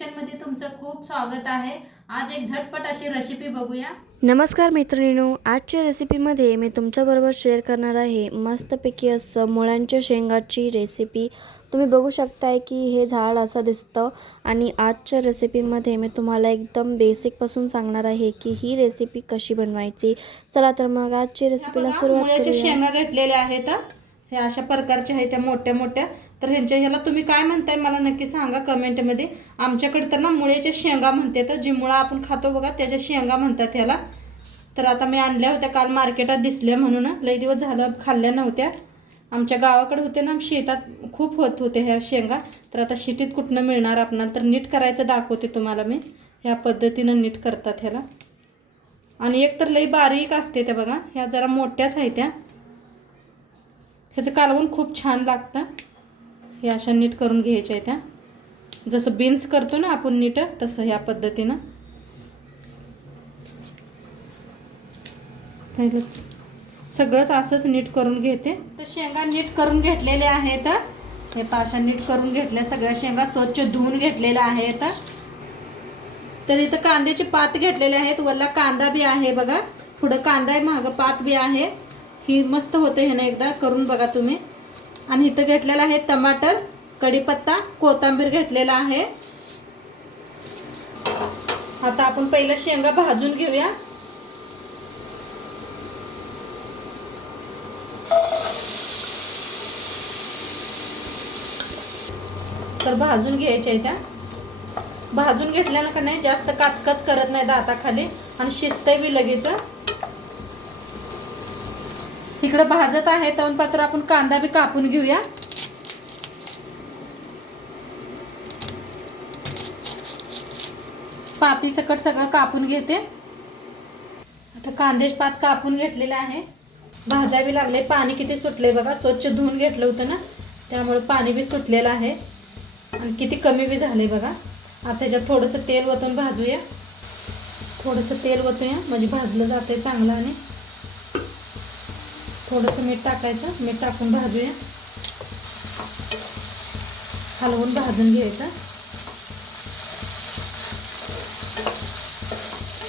किचनमध्ये तुमचं खूप स्वागत आहे। आज एक झटपट अशी रेसिपी बघूया। नमस्कार मैत्रिणींनो, आजच्या रेसिपीमध्ये मी तुमच्याबरोबर शेअर करणार आहे मस्तपैकी असं मुळ्यांच्या शेंगाची रेसिपी। तुम्ही बघू शकताय की हे झाड असं दिसतं आणि आजच्या रेसिपीमध्ये मी तुम्हाला एकदम बेसिकपासून सांगणार आहे की ही रेसिपी कशी बनवायची। चला तर मग आजची रेसिपीला सुरुवात मुळ्याच्या करूया। शेंगा घेतलेल्या आहेत। हे अशा प्रकारचे आहेत, त्या मोठ्या मोठ्या। तर ह्याला तुम्ही काय म्हणताय मला नक्की सांगा कमेंट मध्ये। आमच्याकडे तर ना मुळ्याच्या शेंगा म्हणतात, जी मुळा आपण खातो बघा त्याच्या शेंगा म्हणतात ह्याला। तर आता मी आणल्या होत्या काल मार्केटात दिसल्या म्हणून, लई दिवस झालं खाल्ल्या नव्हत्या। आमच्या गावाकडे होते ना, शेतात खूप होत होते ह्या शेंगा। तर आता शेतीत कुठनं मिळणार आपणाला, तर नीट करायचं दाखवते तुम्हाला मी। ह्या पद्धतीनं नीट करतात ह्याला। आणि एक तर लई बारीक असते त्या बघा, ह्या जरा मोठ्याच आहेत त्या। ह्याचं कालवण खूप छान लागतं। हे अशा नीट करून घ्यायच्या आहेत त्या, जसं बीन्स करतो ना आपण नीट तसं ह्या पद्धतीनं। सगळंच असंच नीट करून घेते। तर शेंगा नीट करून घेतलेल्या आहेत। हे पाशा नीट करून घेतल्या, सगळ्या शेंगा स्वच्छ धुवून घेतलेल्या आहेत। तर इथं कांद्याचे पात घेतलेले आहेत, वरला कांदा बी आहे बघा, पुढं कांदा आहे, मागं पात बी आहे। ही मस्त होते, ह्याने एकदा करून बघा तुम्ही। आणि इथं घेतलेला आहे टमाटर, कढीपत्ता, कोथिंबीर घेतलेला आहे। आता आपण पहिला शेंगा भाजून घेऊया। तर भाजून घ्यायच्या त्या, भाजून घेतल्यानं का नाही जास्त काचकच करत नाही दाताखाली आणि शिजतंय बी लगेच। इकडे भाजत आहे तवनपात्र आपण कांदा बी कापून घेऊया। पाती सकट सगळं कापून घेते। आता कांद्याचे पात कापून घेतलेले आहे, भाजावी लागले। पाणी किती सुटले बघा, स्वच्छ धुवून घेतलं होतं ना त्यामुळे पाणी बी सुटलेलं आहे आणि किती कमी बी झाले बघा। आता त्याच्यात थोडंसं तेल ओतून भाजूया, थोडंसं तेल ओतूया म्हणजे भाजलं जाते चांगलं। आणि थोडंसं मीठ टाकायचं, मीठ टाकून भाजूया, हलवून भाजून घ्यायचं।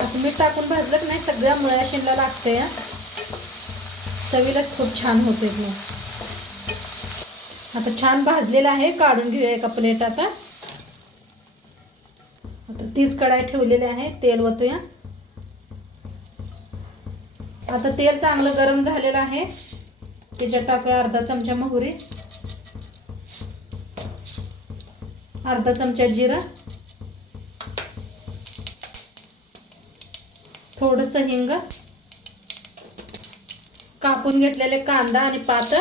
असं मीठ टाकून भाजलं की नाही सगळ्या मुळ्या शेंगा लागते, चवीलाच खूप छान होते मग। आता छान भाजलेलं आहे, काढून घेऊया एका प्लेटात। आता तीच कढाई ठेवलेली आहे, तेल ओतूया। आता तेल चांगलं गरम झालेलं आहे, त्याच्यात टाकूया अर्धा चमचा मोहरी, अर्धा चमचा जिरं, थोडंसं हिंग, कापून घेतलेले कांदा आणि पात।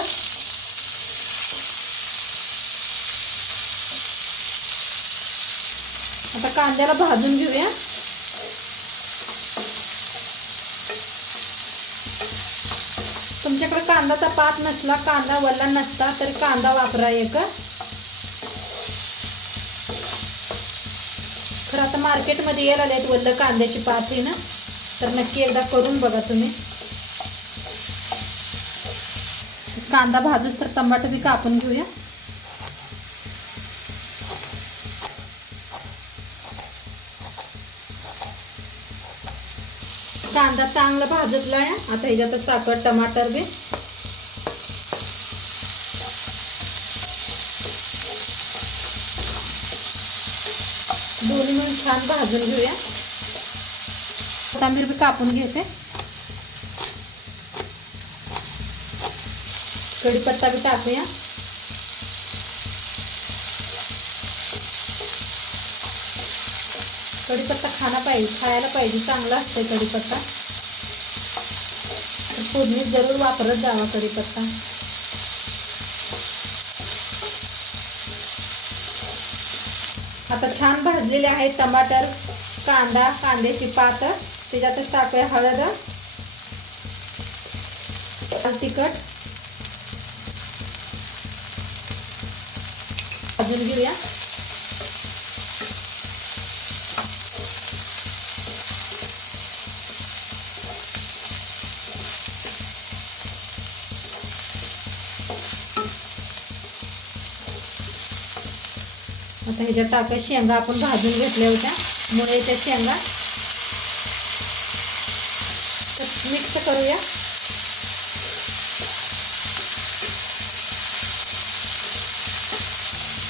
आता कांद्याला भाजून घेऊया। तुमच्याकडे कांद्याचा पात नसला, कांदा वल्ला नसता तरी कांदा वापरा एक। खरं आता मार्केटमध्ये यायला लागलेत वल्ल कांद्याची पात ही ना, तर नक्की एकदा करून बघा तुम्ही। कांदा भाजूस तर टमाटर बी कापून घेऊया। कांदा चांगला भाजतला आहे, आता ह्याच्यातच टाकूया टमाटर बी। दोन्ही मिळून छान भाजून घेऊया। कोथिंबीर बी कापून घेते, कढीपत्ता बी टाकूया। कढीपत्ता खायला पाहिजे, चांगला असते कढीपत्ता। फोडणीत जरूर वापरत जावा कढीपत्ता। आता छान भाजलेले आहेत टमाटर, कांदा, कांद्याची पात। त्याच्यातच टाकूया हळद, लाल तिखट, भाजून घेऊया। आता ह्याच्यात टाका शेंगा आपण भाजून घेतल्या होत्या, मुळ्याच्या शेंगा. तर मिक्स करूया.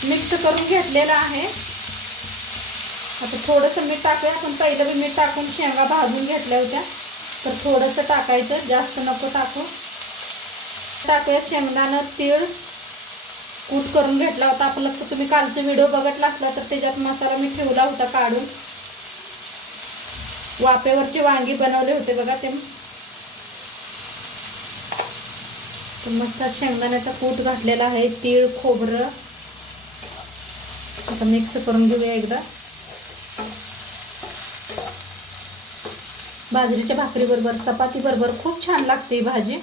मिक्स करून घेतलेलं आहे. आता थोडंसं मीठ टाकूया. आपण पहिलं बी मीठ टाकून शेंगा भाजून घेतल्या होत्या, तर थोडंसं टाकायचं, जास्त नको टाकू. टाकूया शेंगदाणं, तीळ कूट करून घेतला होता आपलं. तुम्ही कालचा व्हिडिओ बघितला असला तर त्याच्यात मसाला मी ठेवला होता काढून. वाफेवरची वांगी बनवले होते बघा ते. मस्त शेंगदाण्याचा कूट घातलेला आहे, तीळ, खोबरं. आता मिक्स करून घेऊया एकदा. बाजरीच्या भाकरीबरोबर, चपातीबरोबर खूप छान लागते ही भाजी.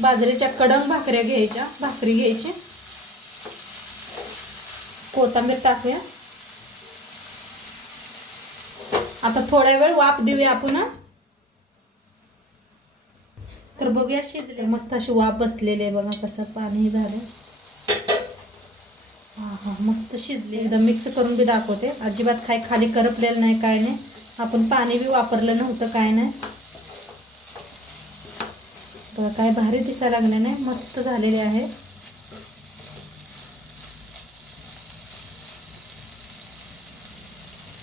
बाजरीच्या कडंग भाकरी घ्यायची. कोथिंबीर टाकूया. आता थोड्या वेळ वाफ देऊया आपण. तर बघूया शिजले. मस्त अशी वाफ बसलेली आहे बघा, कसं पाणी झालं. हा मस्त शिजले. एकदम मिक्स करून बी दाखवते. अजिबात काही खाली करपलेलं नाही, काय नाही. आपण पाणी बी वापरलं नव्हतं, काय नाही बघा. काय भारी दिसायला लागले नाही, मस्त झालेले आहे.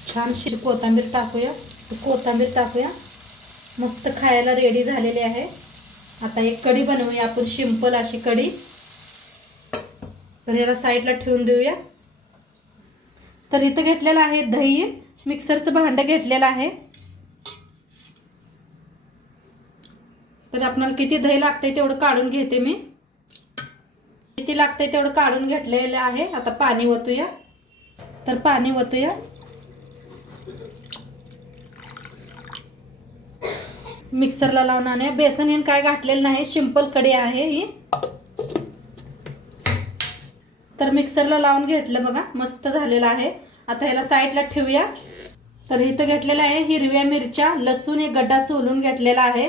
छान कोथिंबीर टाकूया. मस्त खायला रेडी झालेली आहे. आता एक कढी बनवूया आपण, सिंपल अशी कढी. तर याला साईडला ठेवून देऊया. तर इथं घेतलेलं आहे दही, मिक्सरचं भांडं घेतलेलं आहे. तर आपल्याला किती दही लागते तेवढं काढून घेते मी. किती लागते तेवढं काढून घेतलेलं आहे. आता पाणी ओतूया. तर पाणी ओतूया. मिक्सरला लावून आणूया. बेसन येऊन काय घातलेलं नाही, सिंपल कढी आहे ही. तर मिक्सरला लावून घेतलं बघा, मस्त झालेलं आहे. आता ह्याला साईडला ठेवूया. तर इथं घेतलेलं आहे हिरव्या मिरच्या, लसूण एक गड्डा सोलून घेतलेला आहे,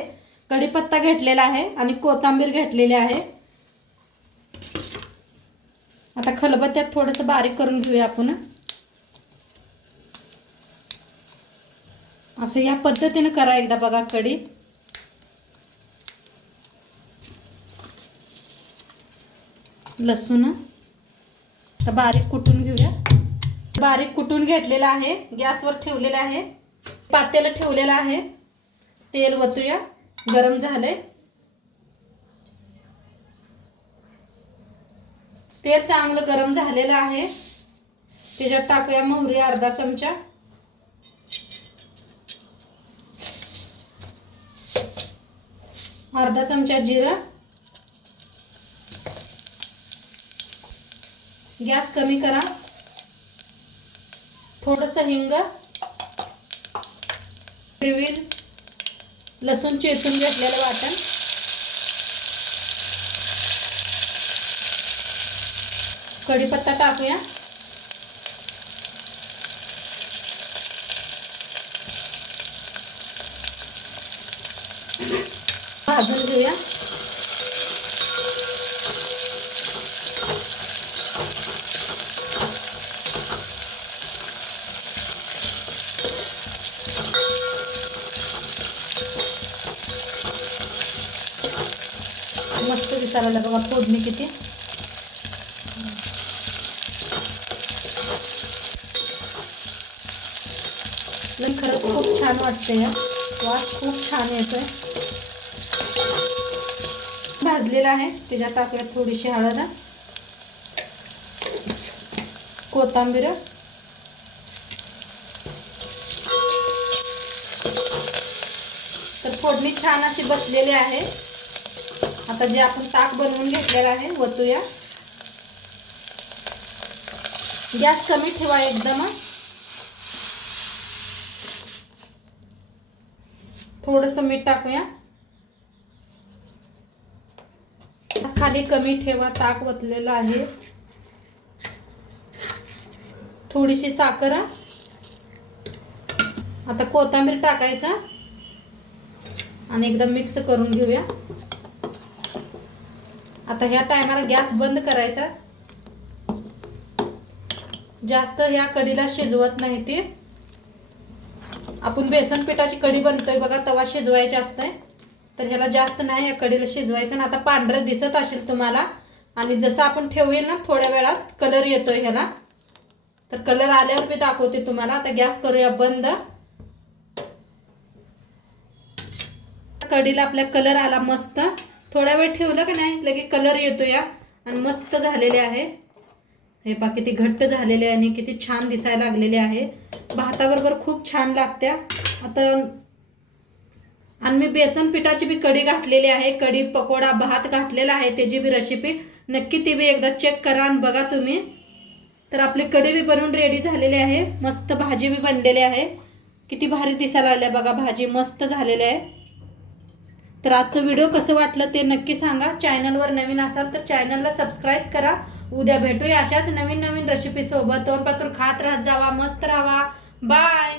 कढीपत्ता घेतलेला आहे आणि कोथिंबीर घेतलेली आहे. आता खलबत्त्यात थोडंसं बारीक करून घेऊया आपण. असं या पद्धतीने करा एकदा बघा कढी. लसूण तर बारीक कुटून घेऊया. बारीक कुटून घेतलेला आहे. गॅसवर ठेवलेला आहे, पातेलं ठेवलेलं आहे. तेल ओतूया. गरम झालंय. तेल चांगलं गरम झालेलं आहे. त्याच्यात टाकूया मोहरी अर्धा चमचा. अर्धा चमचा जिरं. गॅस कमी करा. थोडंसं हिंग, हिरवी लसूण चेचून घेतलेलं वाटण, कढीपत्ता टाकूया. भाजून घेऊया. मस्त दिसायला बघा फोडणी किती. खरंच खूप छान वाटते. या वास खूप छान येतोय. भाजलेला आहे. त्याच्यात टाकूया थोडीशी हळद, कोथिंबीर. तर फोडणी छान अशी बसलेली आहे. आता जे आपण ताक बनवून घेतलेलं आहे ओतूया. गॅस कमी ठेवा एकदम. थोडंसं मीठ टाकूया. खाली कमी ठेवा, ताक ओतलेलं आहे. थोडीशी साखर. आता कोथिंबीर टाकायचा आणि एकदम मिक्स करून घेऊया. आता ह्या टायमाला गॅस बंद करायचा. जास्त ह्या कढीला शिजवत नाही ती. आपण बेसन पिठाची कढी बनतोय बघा, तवा शिजवायची असते. तर ह्याला जास्त नाही या कढीला शिजवायचं. आणि आता पांढरं दिसत असेल तुम्हाला. आणि जसं आपण ठेवेल ना थोड्या वेळात कलर येतोय ह्याला. तर कलर आल्यावर मी दाखवते तुम्हाला. आता गॅस करूया बंद. कढीला आपल्या कलर आला मस्त. थोड्या वेळ ठेवलं का नाही लगे कलर येतो या. आणि मस्त झालेले आहे. हे पहा किती घट्ट झालेले आहे आणि किती छान दिसायला लागलेले आहे. भाताबरोबर खूप छान लागत्या. आता आणि मी बेसन पिठाची बी कढी घातलेली आहे. कढी पकोडा भात घातलेला आहे, त्याची बी रेसिपी नक्की ती बी एकदा चेक करा आणि बघा तुम्ही. तर आपली कढी बी बनवून रेडी झालेली आहे. मस्त भाजी बी बनलेली आहे. किती भारी दिसायला लागली बघा, भाजी मस्त झालेली आहे. तर आजचं व्हिडिओ कसं वाटलं ते नक्की सांगा. चॅनलवर नवीन असाल तर चॅनलला सबस्क्राईब करा. उद्या भेटूया अशाच नवीन नवीन रेसिपी सोबत. तोंडपातूर खात राहत जावा, मस्त राहा. बाय.